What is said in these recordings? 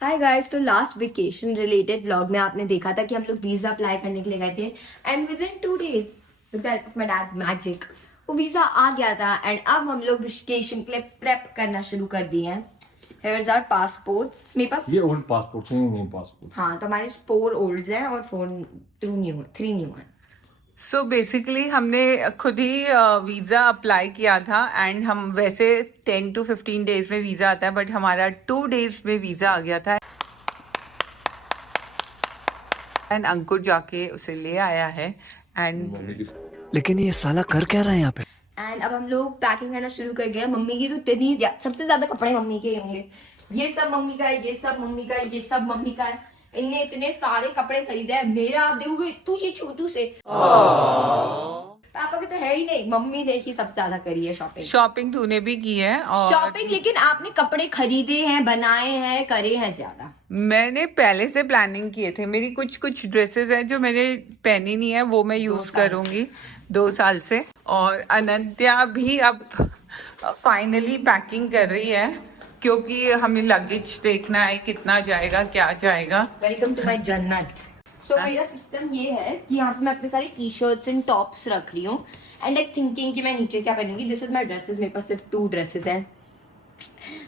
Hi guys, तो last vacation related vlog में आपने देखा था कि हम लोग वीजा अप्लाई करने के लिए गए थे and with in 2 days with the help of my dad's magic वो वीजा आ गया था। एंड अब हम लोग वेकेशन के लिए प्रेप करना शुरू कर दिए हैं। Here's our passports. मेरे पास ये ओल्ड पासपोर्ट है, न्यू पासपोर्ट। हाँ, तो हमारे 4 ओल्ड हैं और 3 न्यू हैं। सो बेसिकली हमने खुद ही वीज़ा अप्लाई किया था एंड हम वैसे 10 to 15 डेज में वीज़ा आता है, बट हमारा 2 days में वीज़ा आ गया था एंड अंकुर जाके उसे ले आया है। एंड लेकिन ये साला कर क्या रहा है यहाँ पे? एंड अब हम लोग पैकिंग करना शुरू कर गए। मम्मी की तो इतनी सबसे ज्यादा कपड़े मम्मी के होंगे। ये सब मम्मी का है, ये सब मम्मी का है, ये सब मम्मी का है। इनने इतने सारे कपड़े खरीदे हैं। मेरा आप देखोगे तू से छोटू से पापा के तो है ही नहीं, मम्मी ने ही सबसे ज्यादा करी है शॉपिंग। शॉपिंग तूने भी की है और शॉपिंग, लेकिन आपने कपड़े खरीदे हैं, बनाए हैं, करे हैं ज्यादा। मैंने पहले से प्लानिंग किए थे। मेरी कुछ ड्रेसेस हैं जो मैंने पहनी नहीं है, वो मैं यूज करूंगी 2 साल से। और अनंत्या भी अब फाइनली पैकिंग कर रही है क्योंकि हमें लगेज देखना है कितना जाएगा क्या जाएगा। वेलकम टू माय जन्नत। सो मेरा सिस्टम ये है कि यहाँ पे मैं अपने सारे टी शर्ट्स एंड टॉप्स रख रही हूँ एंड लाइक थिंकिंग कि मैं नीचे क्या पहनूंगी। This is my dresses. मेरे पास सिर्फ 2 ड्रेसेस हैं,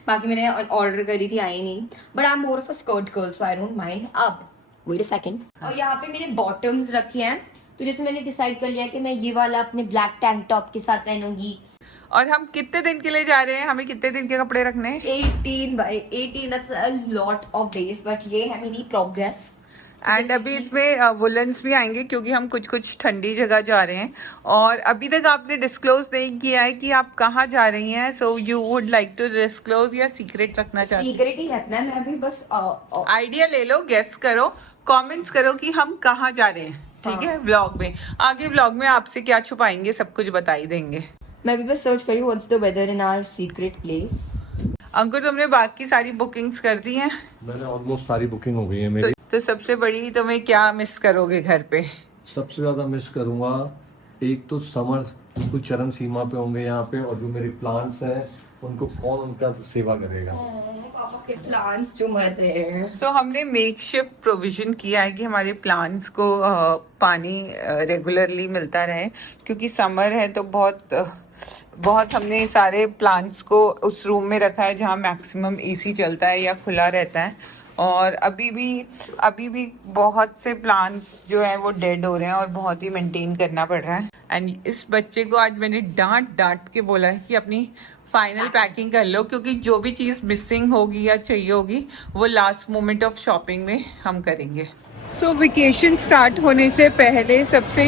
बाकी मैंने ऑर्डर करी थी, आई नहीं। But I am more of a skirt girl so I don't mind. अब वेट अ सेकंड। और यहाँ पे मेरे बॉटम्स रखे हैं, तो जैसे मैंने डिसाइड कर लिया कि मैं ये वाला अपने ब्लैक टैंक टॉप के साथ पहनूंगी। और हम कितने दिन के लिए जा रहे हैं? हमें कितने दिन के कपड़े रखने हैं? 18 by 18, that's a lot of days, but ये है मेरी प्रोग्रेस। एंड अभी इसमें वुलन्स भी आएंगे क्योंकि हम कुछ ठंडी जगह जा रहे हैं। और अभी तक आपने डिस्क्लोज नहीं किया है कि आप कहाँ जा रही हैं। So you would like to disclose या सीक्रेट रखना चाहते हैं? सीक्रेट ही रखना है। मैं अभी बस आइडिया ले लो, गेस करो, कमेंट्स करो कि हम कहाँ जा रहे हैं, ठीक है? व्लॉग में आगे व्लॉग में आपसे क्या छुपाएंगे सब कुछ बता ही देंगे। मैं भी बस सर्च करी what's the weather in our secret place. Ankur, तुमने बाकी सारी बुकिंग्स कर दी हैं? मैंने ऑलमोस्ट सारी बुकिंग हो गई है मेरी। तो सबसे बड़ी तुम्हें क्या मिस करोगे घर पे? सबसे ज्यादा मिस करूंगा, एक तो समर कुछ चरम सीमा पे होंगे यहाँ पे, और जो मेरे प्लांट्स हैं उनको कौन उनका सेवा करेगा। पापा के प्लांट्स जो मर रहे हैं। तो हमने मेकशिफ्ट प्रोविजन किया है कि हमारे प्लांट्स को पानी रेगुलरली मिलता रहे, क्योंकि समर है तो बहुत हमने सारे प्लांट्स को उस रूम में रखा है जहाँ मैक्सिमम एसी चलता है या खुला रहता है। और अभी भी बहुत से प्लांट्स जो है वो डेड हो रहे हैं और बहुत ही मेंटेन करना पड़ रहा है। एंड इस बच्चे को आज मैंने डांट के बोला है कि अपनी फाइनल पैकिंग कर लो, क्योंकि जो भी चीज़ मिसिंग होगी या चाहिए होगी वो लास्ट मोमेंट ऑफ शॉपिंग में हम करेंगे। सो वेकेशन स्टार्ट होने से पहले सबसे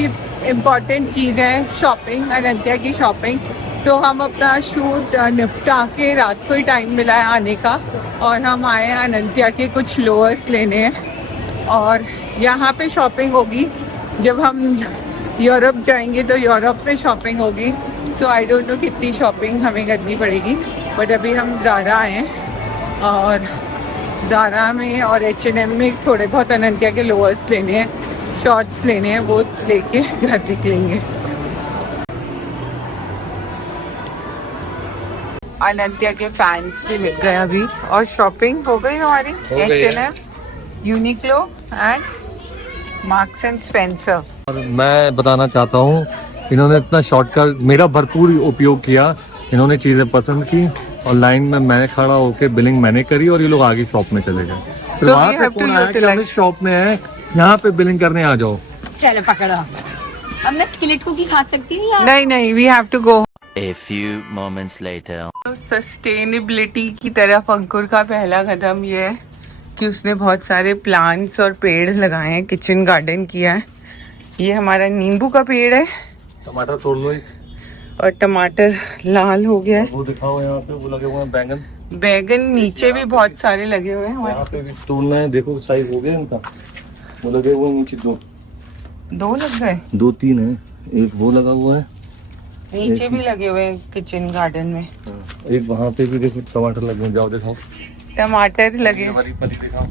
इम्पॉर्टेंट चीज़ है शॉपिंग, अनंत्या की शॉपिंग। तो हम अपना शूट निपटा के रात को ही टाइम मिला है आने का, और हम आए हैं अनंत्या के कुछ लोअर्स लेने हैं। और यहाँ पे शॉपिंग होगी, जब हम यूरोप जाएंगे तो यूरोप में शॉपिंग होगी। सो आई डोंट नो कितनी शॉपिंग हमें करनी पड़ेगी, बट अभी हम ज़ारा आए हैं और ज़ारा में और H&M में थोड़े बहुत अनंत्या के लोअर्स लेने हैं, शॉर्ट्स लेने हैं, वो लेके घर निकलेंगे। अनंत्या के फैंस भी मिल गए अभी, और शॉपिंग हो गई हमारी H&M, Uniqlo and marks and Spencer. और मैं बताना चाहता हूँ, इन्होंने इतना शॉर्टकट मेरा भरपूर उपयोग किया। इन्होंने चीजें पसंद की और लाइन में मैं खड़ा होकर बिलिंग मैंने करी और ये लोग आगे शॉप में चले गए। फिर So वहाँ we पे have to फोन आया कि utilize- हम इस शॉप में है, यहाँ पे बिलिंग करने आ जाओ। चलो पकड़ो। अब मैं स्किलेट कुकी खा सकती हूँ यार? नहीं, we have to go. A few moments later. Sustainability की तरफ अंकुर का पहला कदम ये है कि उसने बहुत सारे प्लांट्स और पेड़ लगाए हैं, किचन गार्डन किया है। ये हमारा नींबू का पेड़ है टमाटर तोड़ लो, और टमाटर लाल हो गया है। वो दिखाओ, यहाँ पे वो लगे हुए हैं बैंगन। बैगन नीचे भी बहुत सारे लगे हुए हैं यहाँ हमारे। पे भी तोड़ना है, देखो साइज हो गया इनका। वो लगे हुए हैं नीचे, 2 लग गए, 2-3 है, एक वो लगा हुआ है, नीचे भी लगे हुए हैं किचन गार्डन में। एक वहाँ पे भी देखो टमाटर लगे हैं, जाओ देखो। टमाटर लगे। वाली फली दिखाओ।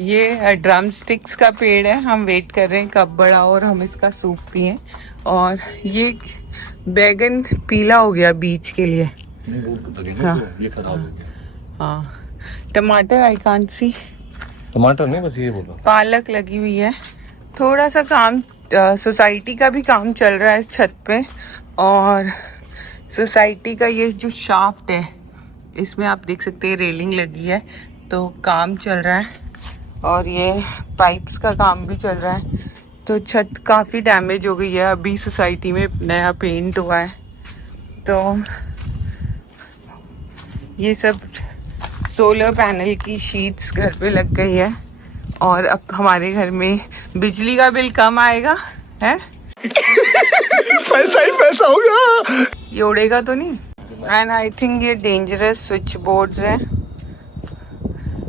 ये ड्रम स्टिक्स का पेड़ है, हम वेट कर रहे हैं कब बड़ा और हम इसका सूप पिए। और ये बैगन पीला हो गया बीज के लिए। नहीं, वो तो लगेगा, हाँ। तो ये खराब हो गया। हाँ, टमाटर आई कांट सी, टमाटर नहीं, बस ये बोलो। पालक लगी हुई है। थोड़ा सा काम सोसाइटी का भी काम चल रहा है छत पे, और सोसाइटी का ये जो शाफ्ट है इसमें आप देख सकते हैं रेलिंग लगी है, तो काम चल रहा है। और ये पाइप्स का काम भी चल रहा है। तो छत काफ़ी डैमेज हो गई है, अभी सोसाइटी में नया पेंट हुआ है। तो ये सब सोलर पैनल की शीट्स घर पे लग गई है, और अब हमारे घर में बिजली का बिल कम आएगा है। पैसा ही पैसा होगा। ये उड़ेगा तो नहीं। एंड आई थिंक ये डेंजरस स्विच बोर्ड्स हैं।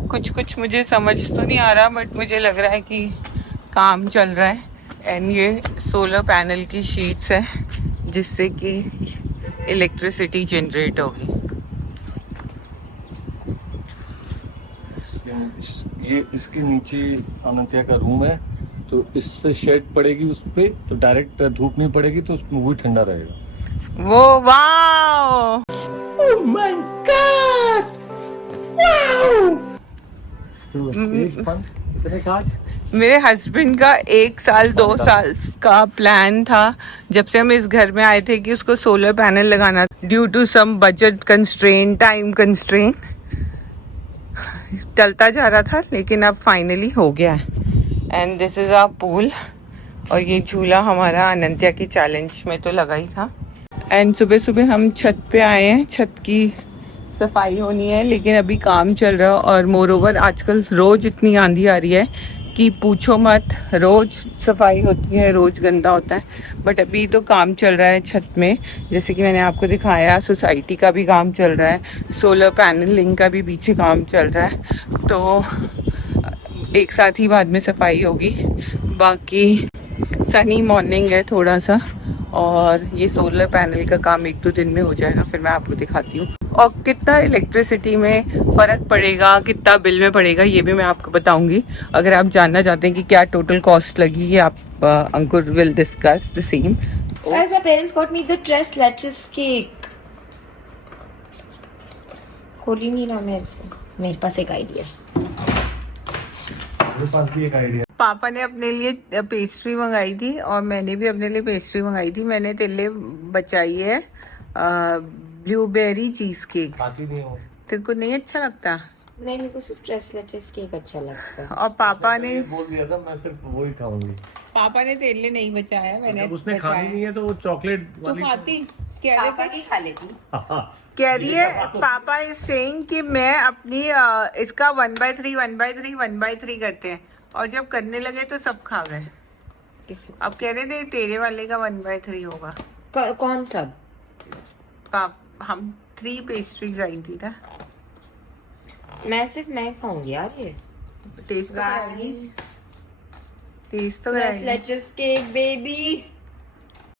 कुछ मुझे समझ तो नहीं आ रहा, बट मुझे लग रहा है कि काम चल रहा है। एंड ये सोलर पैनल की शीट्स है जिससे कि इलेक्ट्रिसिटी जनरेट होगी। ये इसके नीचे अनंत्या का रूम है, तो इससे शेड पड़ेगी उस पे, तो डायरेक्ट धूप नहीं पड़ेगी, तो उसमें वो ठंडा रहेगा। वो वाओ, तो एक पंख, कितने कांच? मेरे हस्बैंड का 1 साल 2 साल का प्लान था जब से हम इस घर में आए थे कि उसको सोलर पैनल लगाना, due to some budget constraint, time constraint चलता जा रहा था, लेकिन अब फाइनली हो गया है। And this is our pool, और ये झूला हमारा अनंत्या की चैलेंज में तो लगा ही था। एंड सुबह सुबह हम छत पे आए हैं, छत की सफाई होनी है, लेकिन अभी काम चल रहा है। और मोर ओवर आजकल रोज इतनी आंधी आ रही है कि पूछो मत, रोज सफाई होती है, रोज गंदा होता है। बट अभी तो काम चल रहा है छत में, जैसे कि मैंने आपको दिखाया, सोसाइटी का भी काम चल रहा है, सोलर पैनलिंग का भी पीछे काम चल रहा है। तो एक साथ ही बाद में सफाई होगी। बाकी सनी मॉर्निंग है थोड़ा सा, और ये सोलर पैनल का काम 1-2 दिन में हो जाएगा, फिर मैं आपको दिखाती हूँ। और कितना इलेक्ट्रिसिटी में फ़र्क पड़ेगा, कितना बिल में पड़ेगा, ये भी मैं आपको बताऊंगी। अगर आप जानना चाहते हैं कि क्या टोटल कॉस्ट लगी, ये आप Ankur will discuss the same. Guys, my parents got me the tres leches cake. खोली नहीं ना मेरे से। मेरे पास एक आइडिया। मेरे पास भी एक आइडिया। पापा ने अपने लिए पेस्ट्री मंगाई थी, और मैंने भी अपने लिए पेस्ट्री मंगाई थी। मैंने तेरे लिए बचाई है ब्लूबेरी चीज केक। खाती नहीं हो? तेरे को नहीं अच्छा लगता? नहीं, मेरे को सिर्फ ट्रेस लेचेस केक अच्छा लगता है। और पापा ने बोल दिया था मैं सिर्फ वही खाऊंगी। पापा ने तेरे लिए नहीं बचाया, मैंने जब उसने बचाया। खानी नहीं है तो वो चॉकलेट तू वाली खाती? कह रहे पापा थे, की खा लेती। कह रही है पापा इज सेइंग कि मैं अपनी इसका 1/3 1/3 1/3 करते हैं, और जब करने लगे तो सब खा गए। अब कह रहे थे तेरे वाले का 1/3 होगा। कौन सा? हम 3 पेस्ट्रीज आई थी ना। मैं खाऊंगी यार ये। टेस्ट तो कराएगी, टेस्ट तो ट्रेस कराएगी। लेचेस केक बेबी।